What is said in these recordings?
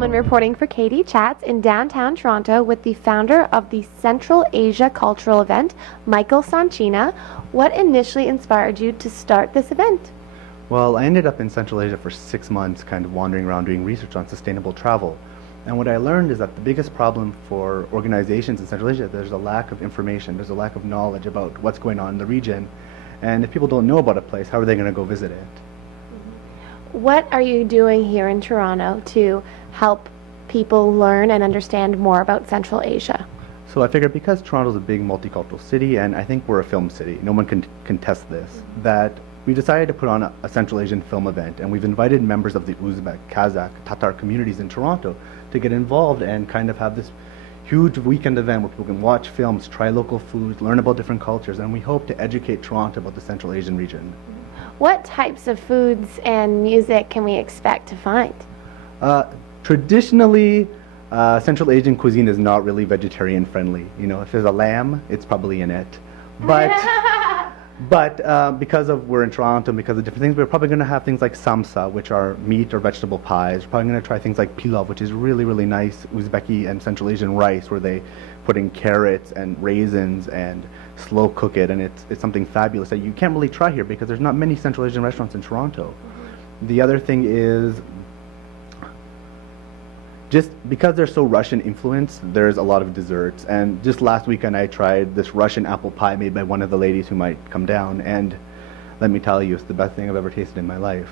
Bellman reporting for Katie Chats in downtown Toronto with the founder of the Central Asia Cultural Event, Michael Soncina. What initially inspired you to start this event? Well, I ended up in Central Asia for 6 months, kind of wandering around doing research on sustainable travel. And what I learned is that the biggest problem for organizations in Central Asia, there's a lack of information, there's a lack of knowledge about what's going on in the region. And if people don't know about a place, how are they going to go visit it? What are you doing here in Toronto to help people learn and understand more about Central Asia? So I figured because Toronto's a big multicultural city, and I think we're a film city, no one can contest this, that we decided to put on a Central Asian film event, and we've invited members of the Uzbek, Kazakh, Tatar communities in Toronto to get involved and kind of have this huge weekend event where people can watch films, try local foods, learn about different cultures, and we hope to educate Toronto about the Central Asian region. What types of foods and music can we expect to find? Traditionally, Central Asian cuisine is not really vegetarian friendly. You know, if there's a lamb, it's probably in it. But because we're in Toronto and because of different things, we're probably going to have things like samsa, which are meat or vegetable pies. We're probably going to try things like pilav, which is really, really nice Uzbeki and Central Asian rice, where they put in carrots and raisins and slow cook it, and it's something fabulous that you can't really try here because there's not many Central Asian restaurants in Toronto. The other thing is, just because they're so Russian influenced, there's a lot of desserts. And just last weekend I tried this Russian apple pie made by one of the ladies who might come down, and let me tell you, it's the best thing I've ever tasted in my life.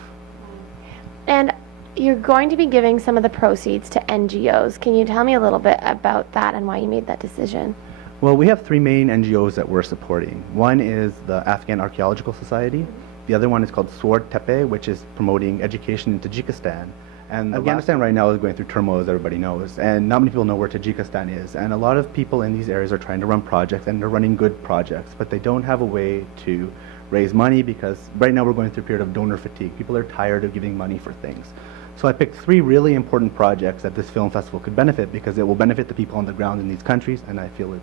And you're going to be giving some of the proceeds to NGOs. Can you tell me a little bit about that and why you made that decision? Well, we have 3 main NGOs that we're supporting. One is the Afghan Archaeological Society. The other one is called Smitheetv, which is promoting education in Tajikistan. And Afghanistan right now is going through turmoil, as everybody knows, and not many people know where Tajikistan is. And a lot of people in these areas are trying to run projects, and they're running good projects, but they don't have a way to raise money because right now we're going through a period of donor fatigue. People are tired of giving money for things. So I picked 3 really important projects that this film festival could benefit because it will benefit the people on the ground in these countries, and I feel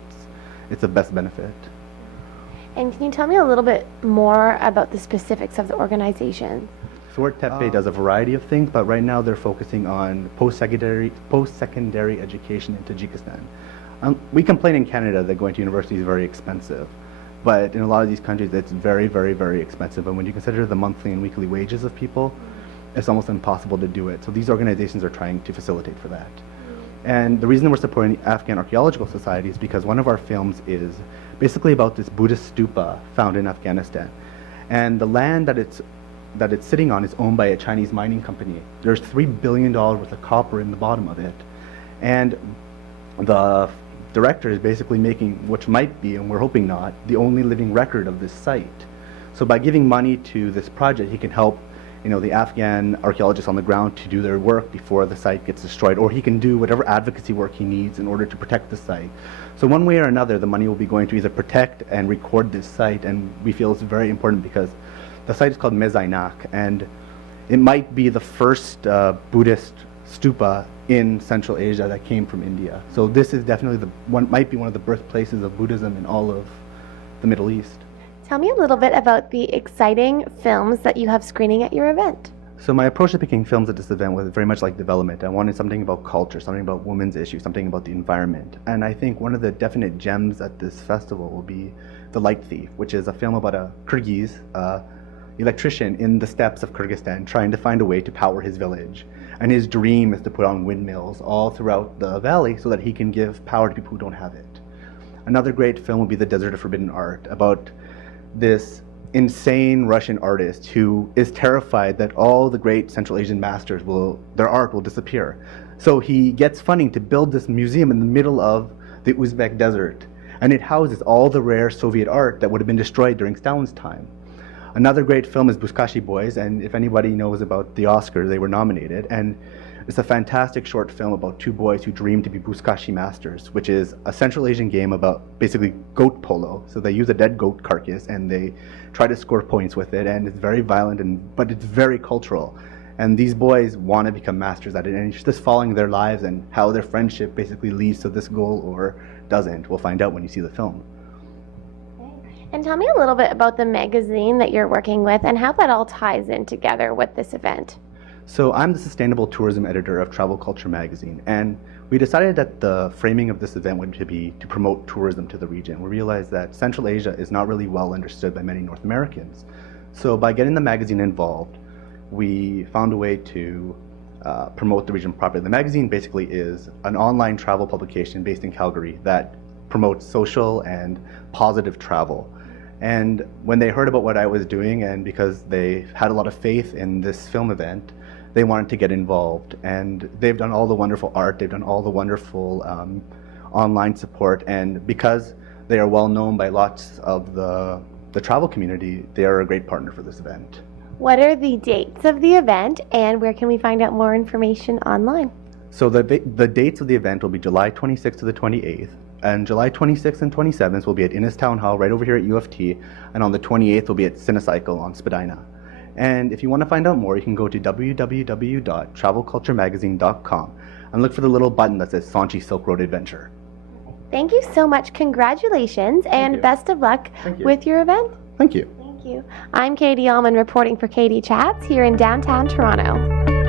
it's the best benefit. And can you tell me a little bit more about the specifics of the organization? Smitheetv does a variety of things, but right now they're focusing on post-secondary education in Tajikistan. We complain in Canada that going to university is very expensive, but in a lot of these countries it's very, very, very expensive. And when you consider the monthly and weekly wages of people, it's almost impossible to do it. So these organizations are trying to facilitate for that. And the reason we're supporting the Afghan Archaeological Society is because one of our films is basically about this Buddhist stupa found in Afghanistan. And the land that it's sitting on is owned by a Chinese mining company. There's $3 billion worth of copper in the bottom of it. And the director is basically making, which might be, and we're hoping not, the only living record of this site. So by giving money to this project, he can help the Afghan archaeologists on the ground to do their work before the site gets destroyed, or he can do whatever advocacy work he needs in order to protect the site. So one way or another, the money will be going to either protect and record this site, and we feel it's very important because the site is called Mezainak, and it might be the first Buddhist stupa in Central Asia that came from India. So this is definitely might be one of the birthplaces of Buddhism in all of the Middle East. Tell me a little bit about the exciting films that you have screening at your event. So my approach to picking films at this event was very much like development. I wanted something about culture, something about women's issues, something about the environment. And I think one of the definite gems at this festival will be The Light Thief, which is a film about a Kyrgyz electrician in the steppes of Kyrgyzstan trying to find a way to power his village. And his dream is to put on windmills all throughout the valley so that he can give power to people who don't have it. Another great film will be The Desert of Forbidden Art, about this insane Russian artist who is terrified that all the great Central Asian masters their art will disappear. So he gets funding to build this museum in the middle of the Uzbek desert, and it houses all the rare Soviet art that would have been destroyed during Stalin's time. Another great film is Buzkashi Boys, and if anybody knows about the Oscars, they were nominated, and it's a fantastic short film about 2 boys who dream to be Buzkashi masters, which is a Central Asian game about basically goat polo. So they use a dead goat carcass and they try to score points with it, and it's very violent, but it's very cultural. And these boys want to become masters at it, and it's just following their lives and how their friendship basically leads to this goal or doesn't. We'll find out when you see the film. And tell me a little bit about the magazine that you're working with and how that all ties in together with this event. So I'm the sustainable tourism editor of Travel Culture magazine, and we decided that the framing of this event would be to promote tourism to the region. We realized that Central Asia is not really well understood by many North Americans. So by getting the magazine involved, we found a way to promote the region properly. The magazine basically is an online travel publication based in Calgary that promotes social and positive travel. And when they heard about what I was doing, and because they had a lot of faith in this film event, they wanted to get involved. And they've done all the wonderful art, they've done all the wonderful online support, and because they are well known by lots of the travel community, they are a great partner for this event. What are the dates of the event, and where can we find out more information online? So the dates of the event will be July 26th to the 28th, and July 26th and 27th will be at Innis Town Hall right over here at U of T, and on the 28th will be at Cinecycle on Spadina. And if you want to find out more, you can go to www.travelculturemagazine.com and look for the little button that says Sanchi Silk Road Adventure. Thank you so much. Congratulations and you. best of luck Thank you. with your event. Thank you. Thank you. I'm Katie Allman reporting for Katie Chats here in downtown Toronto.